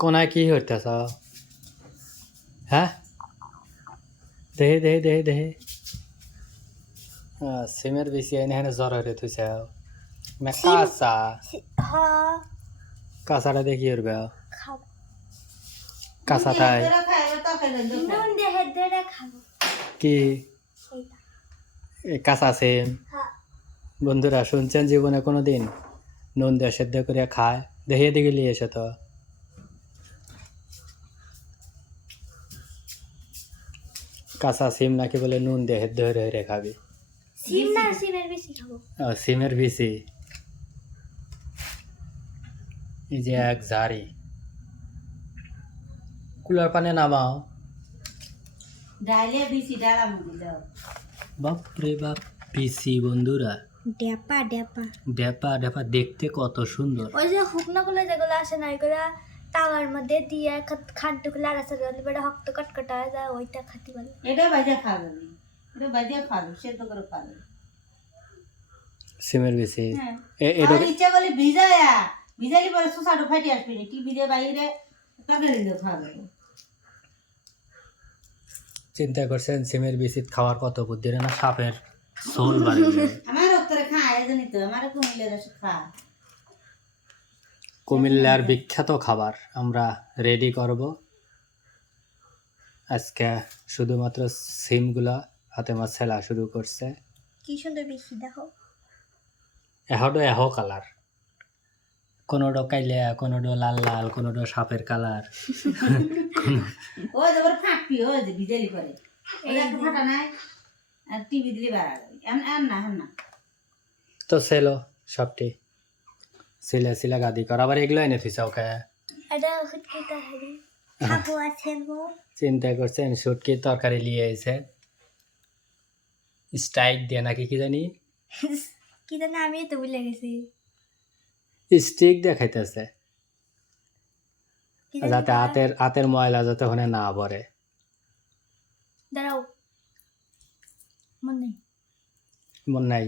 কোনায় কি হইতেছ? হ্যাঁ, দেহে দেহে দেহে দেহে সিমের বেশি এনে হেনে জ্বর হইতে থুইছ না কাঁচা কাঁচাটা দেখি উঠবে কাঁচাটাই কি কাঁচা সিম বন্ধুরা শুনছেন জীবনে কোনো দিন নুন দিয়ে সেদ্ধ করে খায়? দেখিয়ে দিকে নিয়ে এসে তো কাঁচা সিম নাকি বলে নুন দিয়ে সেদ্ধ হয়ে খাবি? সিম না, সিমের বেশি খাবো। সিমের বেশি এই যে এক ঝাড়ি কুলার পানে নামাও। ডাইলে বেশি ডালা মুড়ি দাও। বাপ রে বাপ, পিসি বন্ধুরা, ডেপা ডেপা ডেপা ডেপা দেখতে কত সুন্দর। ওই যে শুকনাগুলো যেগুলো আসে না এগুলো তাওয়ার মধ্যে দিয়ে খানটুকু লাড়াচাড়া করলে বেটা শক্ত কটকটা হয়ে যায়, ওইটা খাতে ভালো। এটা বাজে খাবে না, এটা বাজে খাবে, সেদ্ধ করে খাবে। সিমের বেশি হ্যাঁ, এটা আর ইচ্ছা করলে ভিজাইলে পরে সুসাটো ফাটি আসবে না, টিভি দিয়ে বাইরে তরকারি দিয়ে খাবে। চিন্তা করছেন সিমের বেশি খাওয়ার কত বুদ্ধি না সাপের সোল বাড়িয়ে আমার রক্তরে খায় জানি তো, আমার কুমিল্লার খায়। কুমিল্লার বিখ্যাত খাবার আমরা রেডি করব আজকে। শুধুমাত্র সিমগুলা হাতে মাছ ছেলা শুরু করছে। কি সুন্দর বেশি দেখো, এহডো এহ কালার, কোনোটো কাইলে কোনোটো লাল লাল, কোনোটো সাপের কালার। ও যে ওর ফাঁকবি, ও যে ভিজাইলি করে ওই একটা ফাটা নাই, আর টিভি দিলে বাড়া যাবে। না তো সেলো সবটি সিলে সিলে গাদি কর, আবার এগুলো এনে থুইছে ওকে। এটা খুঁটকি তরকারি খাবো আছে গো। চিন্তা করছেন শুটকি তরকারি নিয়ে এসে স্ট্রাইক দিয়ে নাকি কি জানি কি জানি, আমি তো ভুলে গেছি স্টিক দিয়ে খাইতেছে, কি জানি যাতে বলে? হাতের ময়লা যাতে ওখানে না পড়ে। দাঁড়াও, মনে নেই। মন নাই?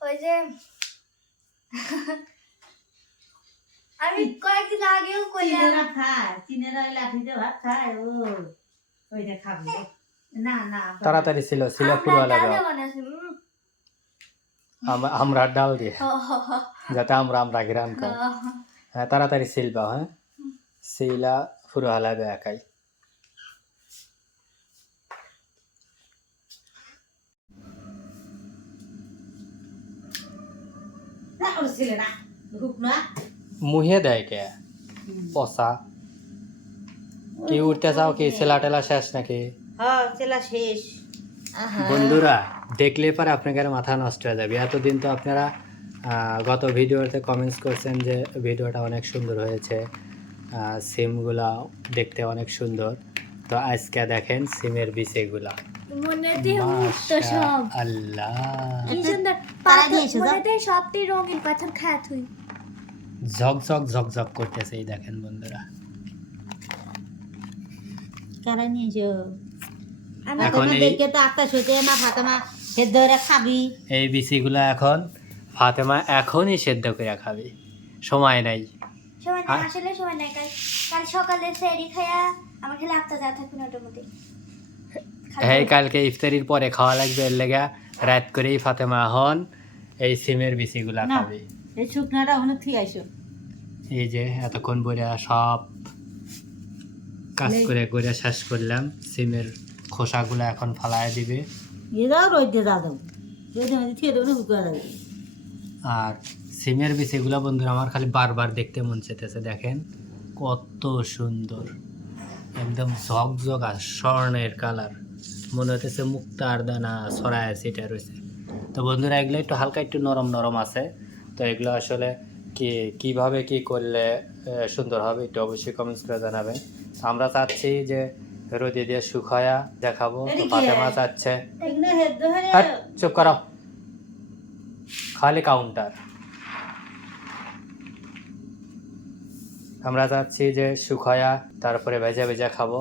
ওই যে আমি কয়েকদিন আগেও কইলাম চিনেরা খায়, চিনেরা ওই লাঠিতে ভাত খায়, ও ওইটা খাবে না। তাড়াতাড়ি ছিল ছিল আমরা পুরো লাগে ডালে বানাইছি, আমরা ডাল দিয়ে যাতে আমরা ঘিরান খাই। হ্যাঁ তাড়াতাড়ি সিলবা, হ্যাঁ সিলা পুরো হালাবে একাই। না ওর ছেলে না হুক না মুহে দেয় কে পচা কি উঠতে চাও কি? সেলা টেলা শেষ নাকি? হ্যাঁ ছেলা শেষ। বন্ধুরা দেখলে পরে আপনাদের মাথা নষ্ট হয়ে যাবে। এতদিন তো আপনারা গত ভিডিওতে কমেন্টস করছেন যে ভিডিওটা অনেক সুন্দর হয়েছে, সিমগুলা দেখতে অনেক সুন্দর। তো আজকে দেখেন সিমের বিচেগুলা, মনেতে মুক্ত সব আল্লাহ কি সুন্দর তারা দিয়েছে যা। মনেতে সবটি রঙিন পাথর খায় তুই। ঝকঝক ঝকঝক করতেছে, এই দেখেন বন্ধুরা। কারা নিয়েছো? এখন এই দেখে তো আত্মা সইতে না, ফাতেমা সেদ্ধ করে খাবি। এই বিচিগুলা এখন ফাতেমা এখনই সেদ্ধ করে খাবে, সময় নাই। সময় নাই, আসলে সময় নাই। কাল সকালে সেরি খায়া আমার খেলে আটটা যা থাকবে না ওটার মধ্যে। হ্যাঁ কালকে ইফতারির পরে খাওয়া লাগবে, এর লেগা রাত করেই ফাতেমা হন এই সিমের বিচিগুলা না। খাবে। এই শুকনাটা ওখানে থুই আইসো। এই যে এতক্ষণ বলে সব কাজ করে করে শেষ করলাম, সিমের খোসাগুলো এখন ফালায় দিবে। এ দাও রোদ দিয়ে দাও, রোদের মধ্যে থুয়ে দেবো না, হুকা যাবে। আর সিমের বিচিগুলো বন্ধুরা আমার খালি বারবার দেখতে মন চেতেছে। দেখেন কত সুন্দর, একদম ঝকঝক আর স্বর্ণের কালার, মনে হতেছে মুক্তার দানা ছড়ায় ছিটা রয়েছে। তো বন্ধুরা এগুলো একটু হালকা একটু নরম নরম আছে, তো এগুলো আসলে কিভাবে কি করলে সুন্দর হবে একটু অবশ্যই কমেন্টস করে জানাবেন। আমরা চাচ্ছি যে রোদে দিয়ে শুকায়া দেখাবো, তো ফাতেমা চাচ্ছে এগুলো সেদ্ধ হয়ে হাট, চুপ করো, খালি কাউন্টার। আমরা চাচ্ছি যে শুকায়া তারপরে ভেজা ভেজা খাবো।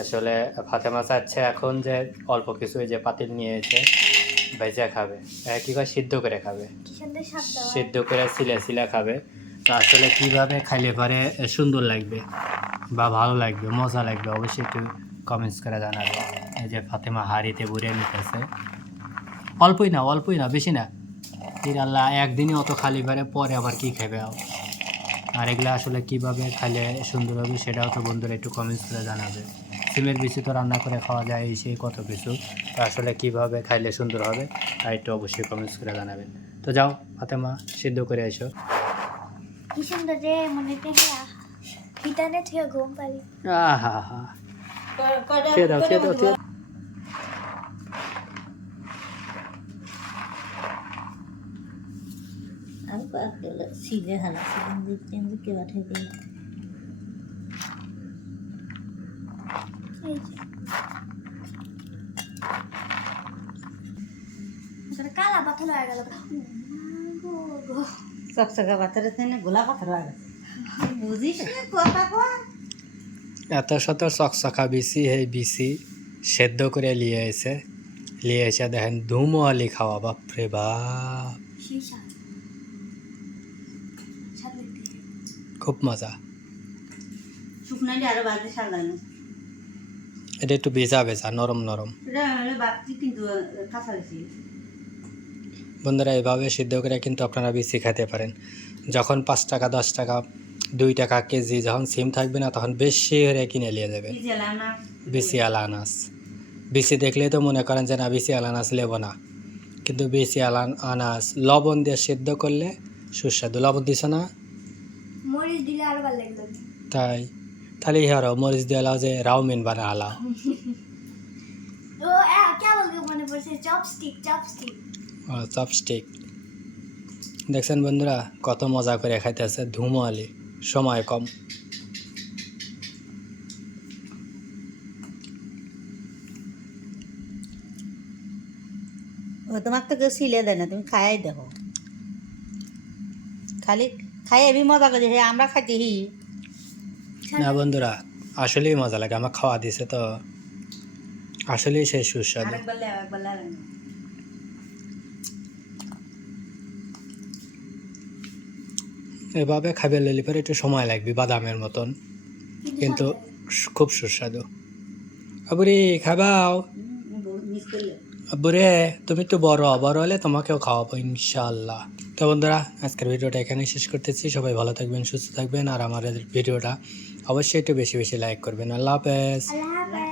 আসলে ফাতেমা চাচ্ছে এখন যে অল্প কিছু যে পাতিল নিয়েছে ভেজা খাবে, কি করে সিদ্ধ করে খাবে, কি সুন্দর স্বাদ দেওয়া। সিদ্ধ করে সিলা খাবে। তো আসলে কিভাবে খাইলে পরে সুন্দর লাগবে বা ভালো লাগবে, মজা লাগবে, অবশ্যই একটু কমেন্টস করে জানাবে। এই যে ফাতেমা হাঁড়িতে ভরে নিতেছে, অল্পই না বেশি না। এর আল্লাহ একদিনই অত খালি পারে, পরে আবার কি খাবে। আর এগুলো আসলে কীভাবে খাইলে সুন্দর হবে সেটাও তো বন্ধুরা একটু কমেন্টস করে জানাবে। সিমের বিচি তো রান্না করে খাওয়া যায়, এই সেই কত কিছু। তো আসলে কীভাবে খাইলে সুন্দর হবে তা একটু অবশ্যই কমেন্টস করে জানাবেন। তো যাও ফাতেমা, সিদ্ধ করে এসো। কি সুন্দর যে মনে থেকে পিটানে থেকে ঘুম পারি। আহা হা, খেয়ে দাও খেয়ে দাও খেয়ে দাও। আমি কয়েকটা সিজে হালাছি কিন্তু কেউ থেকে এই যে এটা কালা পাথর হয়ে গেল। চকচকা পাথরের থেকে গোলা পাথর হয়ে গেছে। বুঝিস কথা কয় এত শত চকচকা বিচি, সেই বিচি সেদ্ধ করে নিয়ে এসে দেখেন ধুমো আলি খাওয়া, বাপরে বাপ, সেই স্বাদ স্বাদ লাগতে। খুব মজা। শুকনো দিয়ে আরো বাজে স্বাদ লাগে না। এটা একটু ভেজা নরম এটা হলে বাড়তি কিন্তু কাঁচা গেছি। বন্ধুরা এভাবে সিদ্ধ করে কিন্তু আপনারা বিচি খেতে পারেন। যখন 5 টাকা 10 টাকা 2 টাকা কেজি যখন সিম থাকবে না, তখন বেশি হয়ে কিনে নিয়ে যাবে বিচি আলা আনাজ। বিচি দেখলেই তো মনে করেন যে না বিচি আলা আনাজ নেব না, কিন্তু বিচি আলা আনাজ লবণ দিয়ে সিদ্ধ করলে সুস্বাদু। লবণ দিছ না, মরিচ দিলে আরো ভালো লাগলো। তাহলে ইহারও মরিচ দিয়ে আলাও যে রাউমিন বানা আলাও। ও কে বলকে মনে পড়ছে, চপস্টিক। চপস্টিক দেখছেন বন্ধুরা, কত মজা করে খাইতেছে ধুমো আলি, সময় কম। ও তোমার তো কেউ সিলে দেয় না, তুমি খাই দেখো, খালি খাই এবি মজা করে আমরা খাইতে হি। না বন্ধুরা আসলেই মজা লাগে, আমার খাওয়া দিছে তো আসলেই সেই সুস্বাদু। এভাবে খাবে লইলে পরে একটু সময় লাগবে, বাদামের মতন, কিন্তু খুব সুস্বাদু। আবুরে খাবাও, আবুরে তুমি তো বড় হলে তোমাকেও খাওয়াবো ইনশাআল্লাহ। তো বন্ধুরা আজকের ভিডিওটা এখানে শেষ করতেছি। সবাই ভালো থাকবেন, সুস্থ থাকবেন, আর আমাদের ভিডিওটা অবশ্যই একটু বেশি লাইক করবেন। আল্লাহ হাফেজ। আল্লাহ হাফেজ।